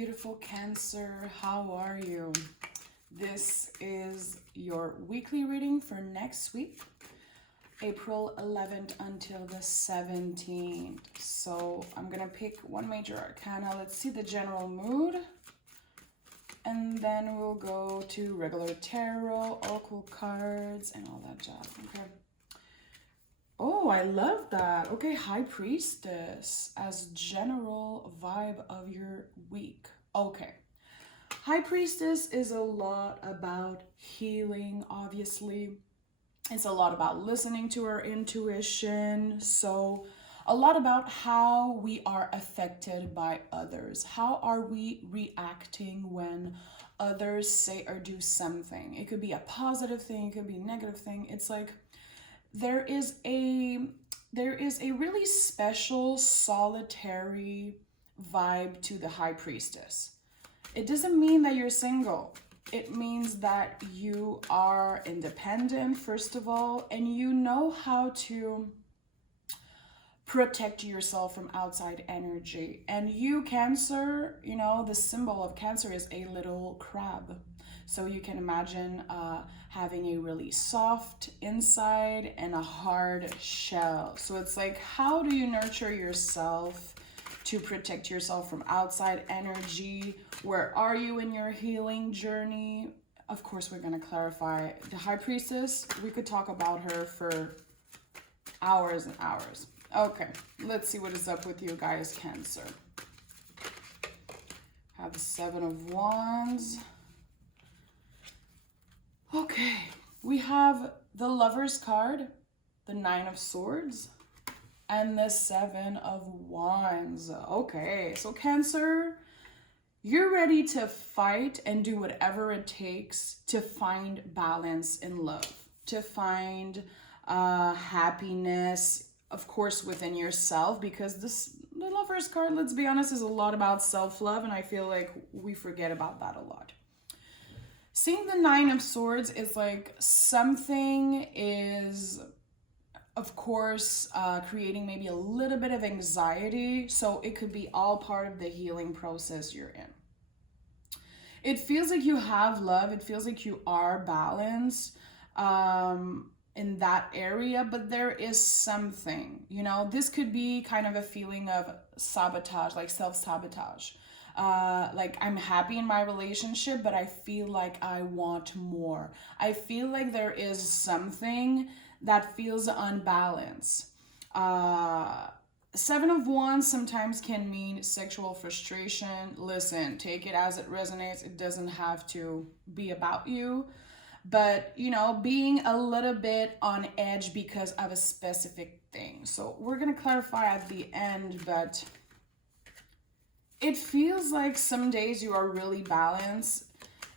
beautiful Cancer. How are you? This is your weekly reading for next week, April 11th until the 17th. So I'm going to pick one major arcana. Let's see the general mood. And then we'll go to regular tarot, oracle cards, and all that jazz. Okay. Oh, I love that. Okay, High Priestess as general vibe of your week. Okay. High Priestess is a lot about healing, obviously. It's a lot about listening to our intuition. So a lot about how we are affected by others. How are we reacting when others say or do something? It could be a positive thing, it could be a negative thing. It's like there is a really special solitary vibe to the High Priestess. It doesn't mean that you're single. It means that you are independent, first of all, and you know how to protect yourself from outside energy. And you, Cancer, you know, the symbol of Cancer is a little crab. So you can imagine having a really soft inside and a hard shell. So it's like, how do you nurture yourself to protect yourself from outside energy? Where are you in your healing journey? Of course, we're going to clarify. The High Priestess, we could talk about her for hours and hours. Okay, let's see what is up with you guys, Cancer. Have the Seven of Wands. Okay, we have the Lover's card, the Nine of Swords, and the Seven of Wands. Okay, so Cancer, you're ready to fight and do whatever it takes to find balance in love, to find happiness, of course, within yourself, because the Lover's card, let's be honest, is a lot about self-love, and I feel like we forget about that a lot. Seeing the Nine of Swords is like something is, of course, creating maybe a little bit of anxiety. So it could be all part of the healing process you're in. It feels like you have love. It feels like you are balanced in that area, but there is something, you know, this could be kind of a feeling of sabotage, like self-sabotage. Like I'm happy in my relationship, but I feel like I want more. I feel like there is something that feels unbalanced. Seven of Wands sometimes can mean sexual frustration. Listen, take it as it resonates. It doesn't have to be about you. But, you know, being a little bit on edge because of a specific thing. So we're going to clarify at the end, but it feels like some days you are really balanced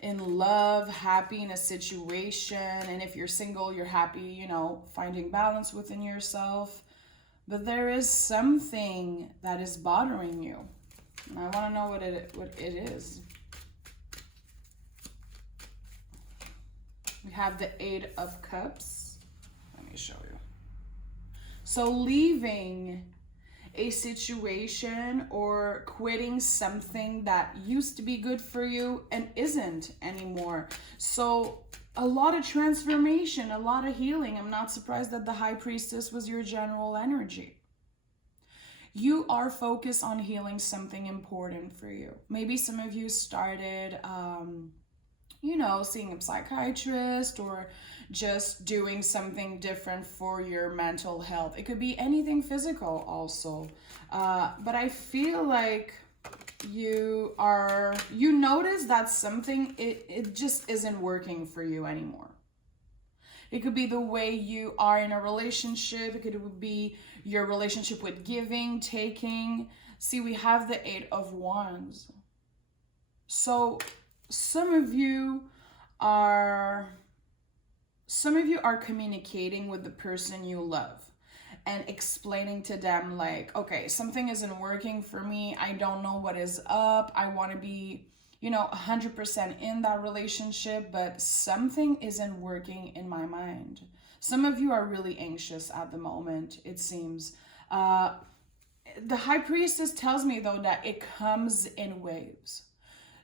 in love, happy in a situation. And if you're single, you're happy, you know, finding balance within yourself. But there is something that is bothering you. And I want to know what it is. We have the Eight of Cups. Let me show you. So leaving a situation or quitting something that used to be good for you and isn't anymore. So a lot of transformation, a lot of healing. I'm not surprised that the High Priestess was your general energy. You are focused on healing something important for you. Maybe some of you started you know, seeing a psychiatrist or just doing something different for your mental health. It could be anything physical also. But I feel like you notice that something, it just isn't working for you anymore. It could be the way you are in a relationship. It could be your relationship with giving, taking. See, we have the Eight of Wands. So some of you are communicating with the person you love and explaining to them like, okay, something isn't working for me. I don't know what is up. I want to be, you know, 100% in that relationship, but something isn't working in my mind. Some of you are really anxious at the moment, it seems. The High Priestess tells me, though, that it comes in waves.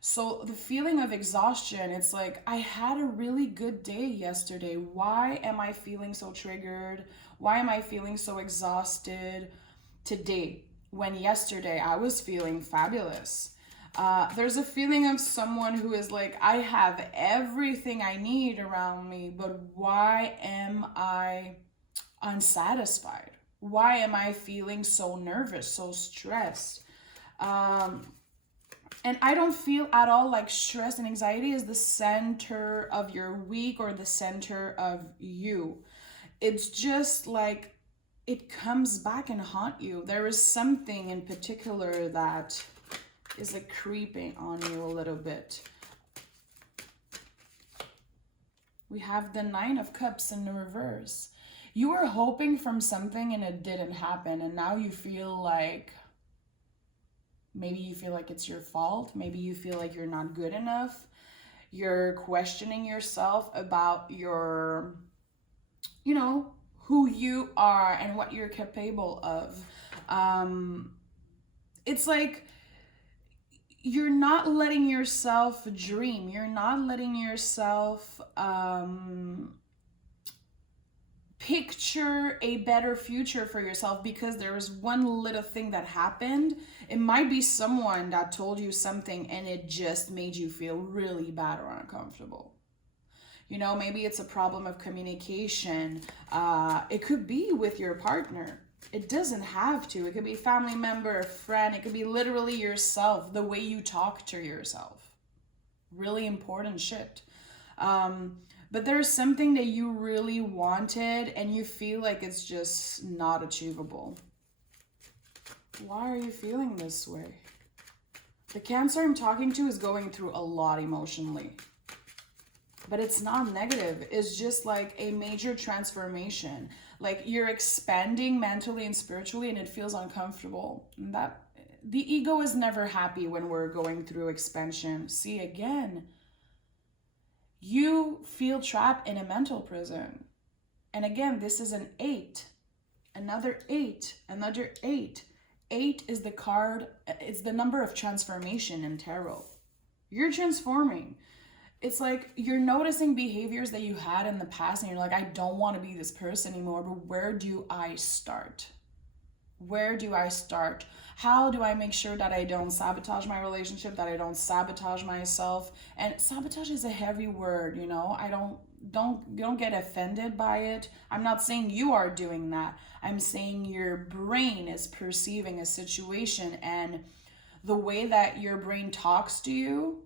So the feeling of exhaustion, it's like, I had a really good day yesterday. Why am I feeling so triggered? Why am I feeling so exhausted today when yesterday I was feeling fabulous? There's a feeling of someone who is like, I have everything I need around me, but why am I unsatisfied? Why am I feeling so nervous, so stressed? And I don't feel at all like stress and anxiety is the center of your week or the center of you. It's just like it comes back and haunt you. There is something in particular that is like creeping on you a little bit. We have the Nine of Cups in the reverse. You were hoping from something and it didn't happen, and now you feel like maybe you feel like it's your fault. Maybe you feel like you're not good enough. You're questioning yourself about your, who you are and what you're capable of. It's like you're not letting yourself dream. You're not letting yourself picture a better future for yourself because there was one little thing that happened. It might be someone that told you something and it just made you feel really bad or uncomfortable. Maybe it's a problem of communication. It could be with your partner. It doesn't have to. It could be a family member, a friend. It could be literally yourself, the way you talk to yourself. Really important shit. But there's something that you really wanted and you feel like it's just not achievable. Why are you feeling this way? The Cancer I'm talking to is going through a lot emotionally. But it's not negative. It's just like a major transformation. Like you're expanding mentally and spiritually and it feels uncomfortable. And that the ego is never happy when we're going through expansion. See, again, you feel trapped in a mental prison. And again, this is an 8. Another 8. Another 8. 8 is the card. It's the number of transformation in tarot. You're transforming. It's like you're noticing behaviors that you had in the past and you're like, I don't want to be this person anymore, but where do I start? Where do I start? How do I make sure that I don't sabotage my relationship, that I don't sabotage myself? And sabotage is a heavy word, I don't get offended by it. I'm not saying you are doing that. I'm saying your brain is perceiving a situation, and the way that your brain talks to you,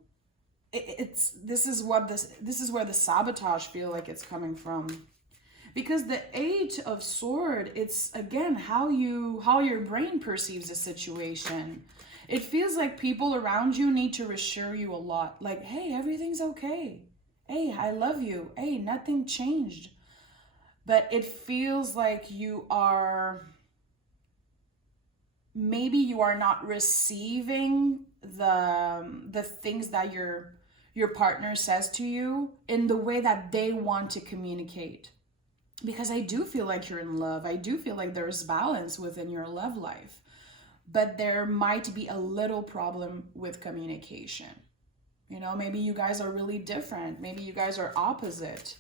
this is where the sabotage feel like it's coming from. Because the 8 of Swords, it's again how your brain perceives a situation. It feels like people around you need to reassure you a lot. Like, hey, everything's okay. Hey, I love you. Hey, nothing changed. But it feels like maybe you are not receiving the things that your partner says to you in the way that they want to communicate. Because I do feel like you're in love. I do feel like there's balance within your love life. But there might be a little problem with communication. Maybe you guys are really different. Maybe you guys are opposite.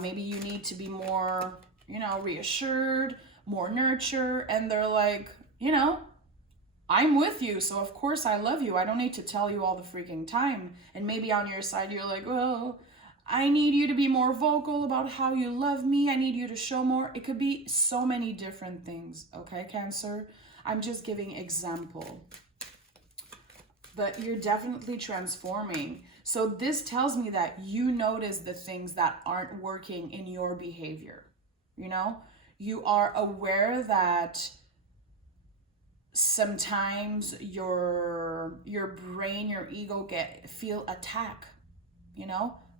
Maybe you need to be more, reassured, more nurture. And they're like, I'm with you, so of course I love you. I don't need to tell you all the freaking time. And maybe on your side, you're like, well, I need you to be more vocal about how you love me. I need you to show more. It could be so many different things, okay, Cancer? I'm just giving example. But you're definitely transforming. So this tells me that you notice the things that aren't working in your behavior. You are aware that sometimes your brain, your ego feel attack,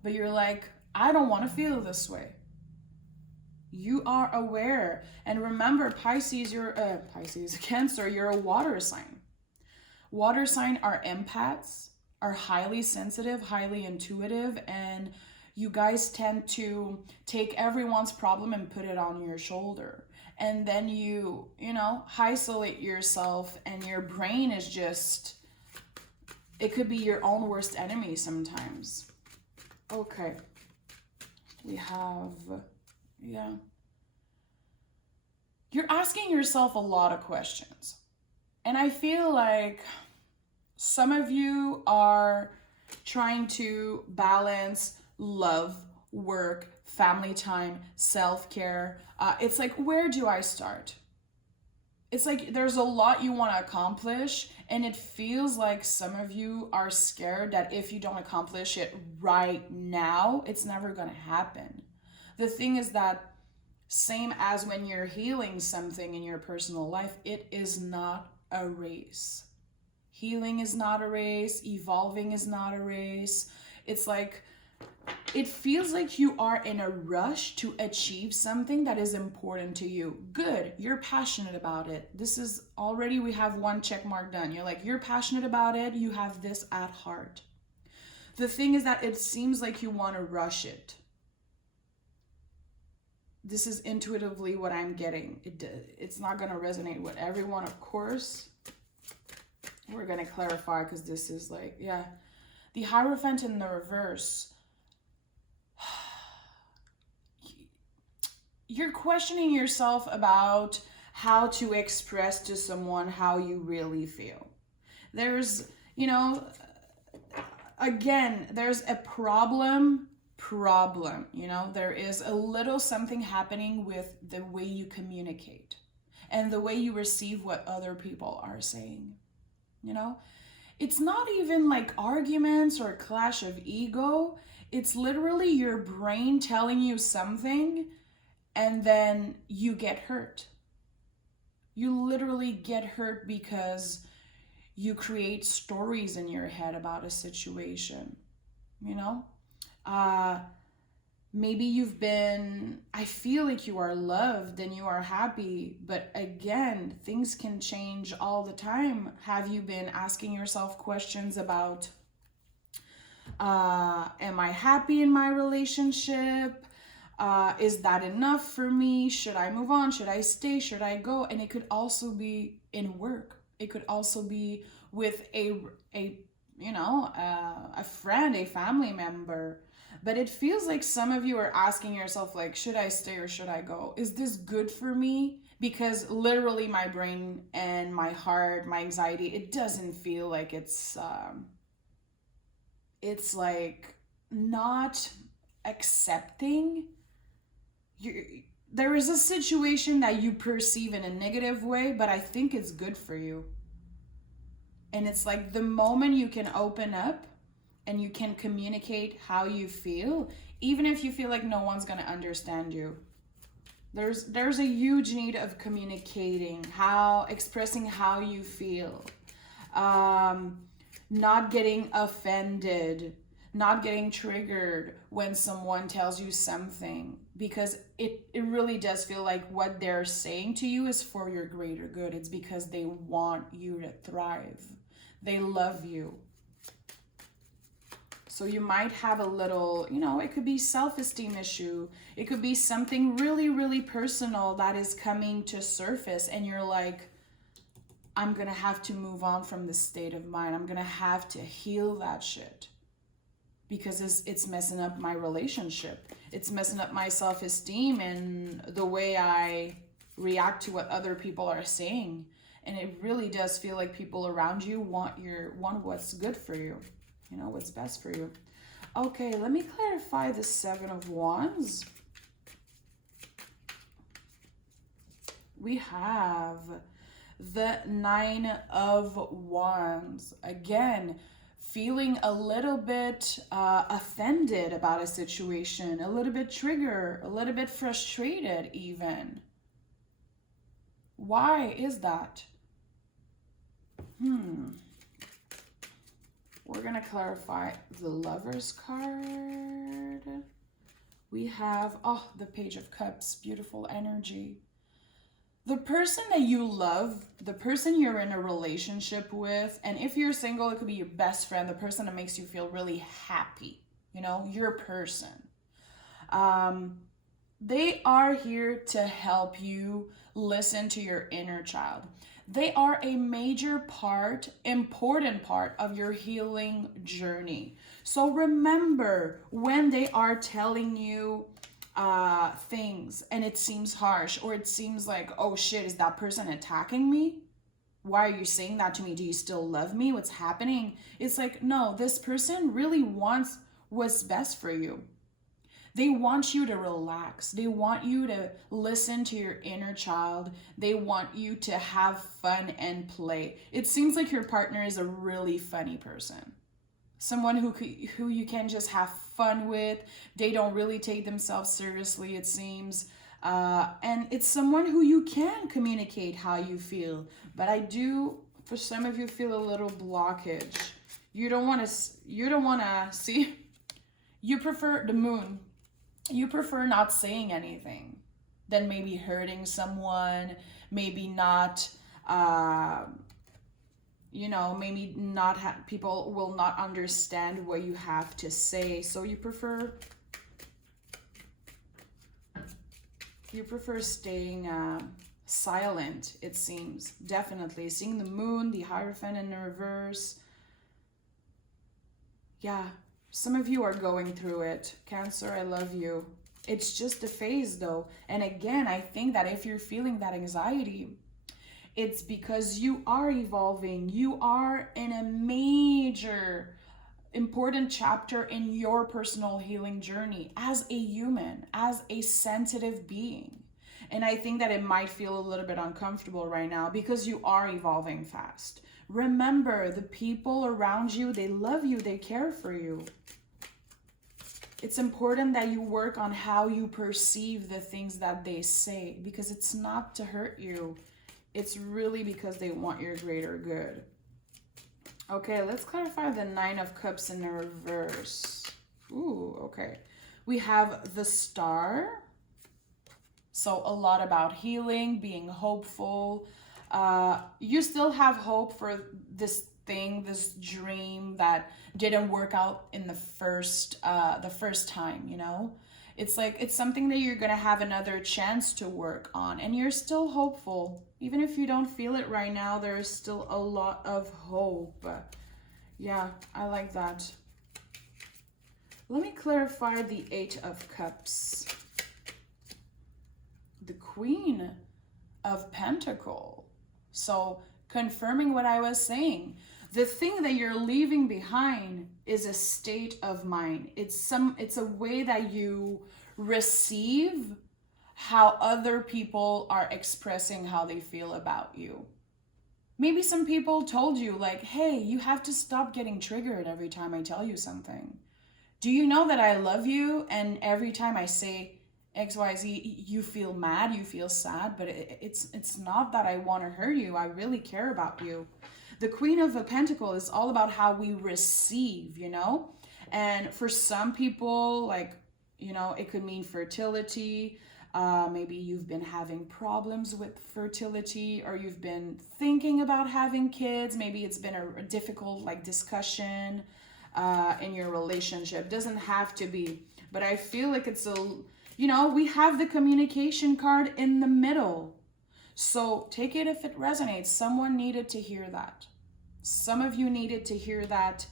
but you're like, I don't want to feel this way. You are aware. And remember, Cancer, you're a water sign. Water sign are empaths, are highly sensitive, highly intuitive, and you guys tend to take everyone's problem and put it on your shoulder. And then you isolate yourself, and your brain is just It could be your own worst enemy sometimes. Okay. We have, yeah. You're asking yourself a lot of questions. And I feel like some of you are trying to balance love, work, family time, self-care. It's like, where do I start? It's like there's a lot you want to accomplish, and it feels like some of you are scared that if you don't accomplish it right now, it's never going to happen. The thing is that, same as when you're healing something in your personal life, it is not a race. Healing is not a race, evolving is not a race. It's like, it feels like you are in a rush to achieve something that is important to you. Good, you're passionate about it. This is already, we have one check mark done. You're like, you're passionate about it, you have this at heart. The thing is that it seems like you want to rush it. This is intuitively what I'm getting. It's not going to resonate with everyone, of course. We're going to clarify because this is like, yeah. The Hierophant in the reverse. You're questioning yourself about how to express to someone how you really feel. There's, again, there's a problem, there is a little something happening with the way you communicate and the way you receive what other people are saying. It's not even like arguments or a clash of ego. It's literally your brain telling you something and then you get hurt. You literally get hurt because you create stories in your head about a situation, maybe you've been, I feel like you are loved and you are happy, but again, things can change all the time. Have you been asking yourself questions about, am I happy in my relationship? Is that enough for me? Should I move on? Should I stay? Should I go? And it could also be in work. It could also be with a friend, a family member. But it feels like some of you are asking yourself, like, should I stay or should I go? Is this good for me? Because literally my brain and my heart, my anxiety, it doesn't feel like it's like not accepting. There is a situation that you perceive in a negative way, but I think it's good for you. And it's like the moment you can open up and you can communicate how you feel, even if you feel like no one's going to understand you. There's a huge need of communicating, expressing how you feel, not getting offended, not getting triggered when someone tells you something, because it really does feel like what they're saying to you is for your greater good. It's because they want you to thrive. They love you. So you might have a little, it could be self-esteem issue. It could be something really, really personal that is coming to surface. And you're like, I'm going to have to move on from this state of mind. I'm going to have to heal that shit. Because it's messing up my relationship. It's messing up my self-esteem and the way I react to what other people are saying. And it really does feel like people around you want what's good for you. What's best for you. Okay, let me clarify the 7 of Wands. We have the 9 of Wands. Again, feeling a little bit offended about a situation, a little bit triggered, a little bit frustrated even. Why is that? We're going to clarify the Lover's card. We have, the Page of Cups, beautiful energy. The person that you love, the person you're in a relationship with, and if you're single, it could be your best friend, the person that makes you feel really happy, your person. They are here to help you listen to your inner child. They are a major part, important part of your healing journey. So remember when they are telling you things and it seems harsh, or it seems like, oh shit, is that person attacking me? Why are you saying that to me? Do you still love me? What's happening? It's like, no, this person really wants what's best for you. They want you to relax. They want you to listen to your inner child. They want you to have fun and play. It seems like your partner is a really funny person. Someone who you can just have fun with. They don't really take themselves seriously, it seems. And it's someone who you can communicate how you feel. But I do, for some of you, feel a little blockage. You don't want to see, you prefer the moon. You prefer not saying anything than maybe hurting someone, maybe not, maybe not people will not understand what you have to say. So you prefer staying silent, it seems. Definitely. Seeing the moon, the Hierophant in reverse. Yeah. Some of you are going through it. Cancer, I love you. It's just a phase though. And again, I think that if you're feeling that anxiety, it's because you are evolving. You are in a major, important chapter in your personal healing journey as a human, as a sensitive being. And I think that it might feel a little bit uncomfortable right now because you are evolving fast. Remember, the people around you, they love you, they care for you. It's important that you work on how you perceive the things that they say, because it's not to hurt you. It's really because they want your greater good. Okay, let's clarify the Nine of Cups in the reverse. Ooh, okay. We have the Star. So a lot about healing, being hopeful. You still have hope for this thing, this dream that didn't work out in the first time, you know? It's like, it's something that you're gonna have another chance to work on, and you're still hopeful. Even if you don't feel it right now, there's still a lot of hope. Yeah, I like that. Let me clarify the Eight of Cups. The Queen of Pentacles. So confirming what I was saying, the thing that you're leaving behind is a state of mind. It's a way that you receive how other people are expressing how they feel about you. Maybe some people told you like, hey, you have to stop getting triggered every time I tell you something. Do you know that I love you? And every time I say XYZ, you feel mad, you feel sad, but it's not that I want to hurt you. I really care about you. The Queen of the Pentacles is all about how we receive, you know? And for some people, like, you know, it could mean fertility. Maybe you've been having problems with fertility, or you've been thinking about having kids. Maybe it's been a difficult like discussion in your relationship. Doesn't have to be, but I feel like it's a, you know, we have the communication card in the middle. So take it if it resonates. Someone needed to hear that. Some of you needed to hear that.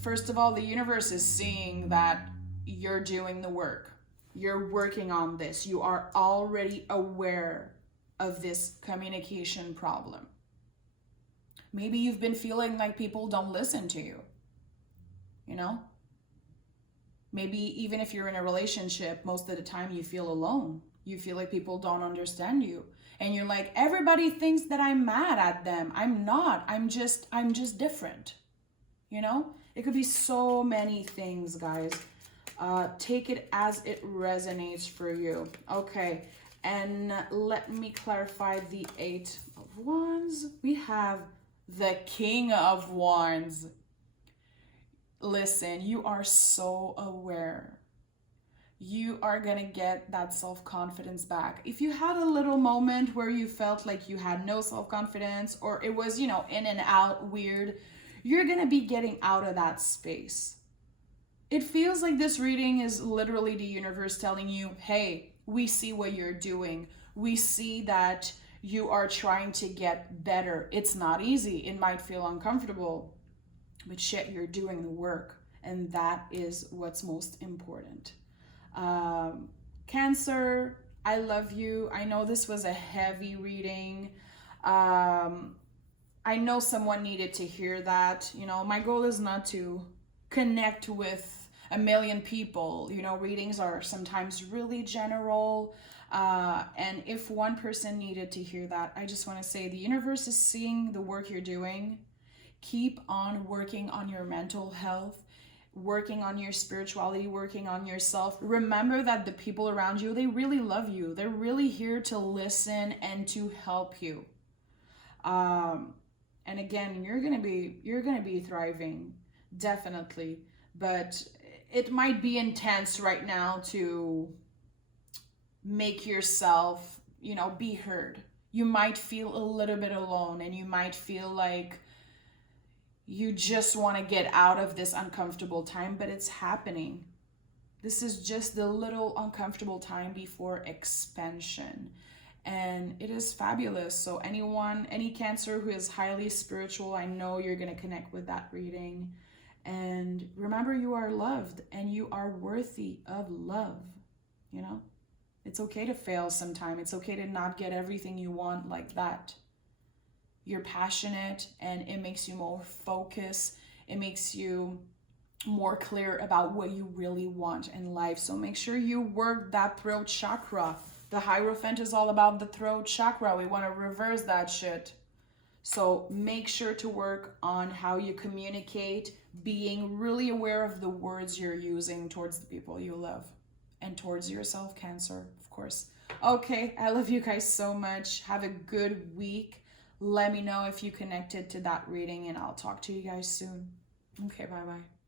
First of all, the universe is seeing that you're doing the work. You're working on this. You are already aware of this communication problem. Maybe you've been feeling like people don't listen to you, you know? Maybe even if you're in a relationship, most of the time you feel alone. You feel like people don't understand you. And you're like, everybody thinks that I'm mad at them. I'm not. I'm just different. You know? It could be so many things, guys. Take it as it resonates for you. Okay. And let me clarify the Eight of Wands. We have the King of Wands. Listen, you are so aware. You are gonna get that self-confidence back. If you had a little moment where you felt like you had no self-confidence, or it was, you know, in and out weird, you're gonna be getting out of that space. It feels like this reading is literally the universe telling you, hey, we see what you're doing. We see that You are trying to get better. It's not easy. It might feel uncomfortable, but shit, you're doing the work. And that is what's most important. Cancer, I love you. I know this was a heavy reading. I know someone needed to hear that. You know, my goal is not to connect with a million people. You know, readings are sometimes really general. And if one person needed to hear that, I just want to say the universe is seeing the work you're doing. Keep on working on your mental health, working on your spirituality, working on yourself. Remember that the people around you, they really love you. They're really here to listen and to help you. And again, you're gonna be thriving, definitely. But it might be intense right now to make yourself, you know, be heard. You might feel a little bit alone, and you might feel like you just want to get out of this uncomfortable time, but it's happening. This is just the little uncomfortable time before expansion. And it is fabulous. So any Cancer who is highly spiritual, I know you're going to connect with that reading. And remember, you are loved and you are worthy of love. You know, it's okay to fail sometime. It's okay to not get everything you want like that. You're passionate and it makes you more focused. It makes you more clear about what you really want in life. So make sure you work that throat chakra. The Hierophant is all about the throat chakra. We want to reverse that shit. So make sure to work on how you communicate, being really aware of the words you're using towards the people you love and towards yourself, Cancer, of course. Okay, I love you guys so much. Have a good week. Let me know if you connected to that reading and I'll talk to you guys soon. Okay, bye-bye.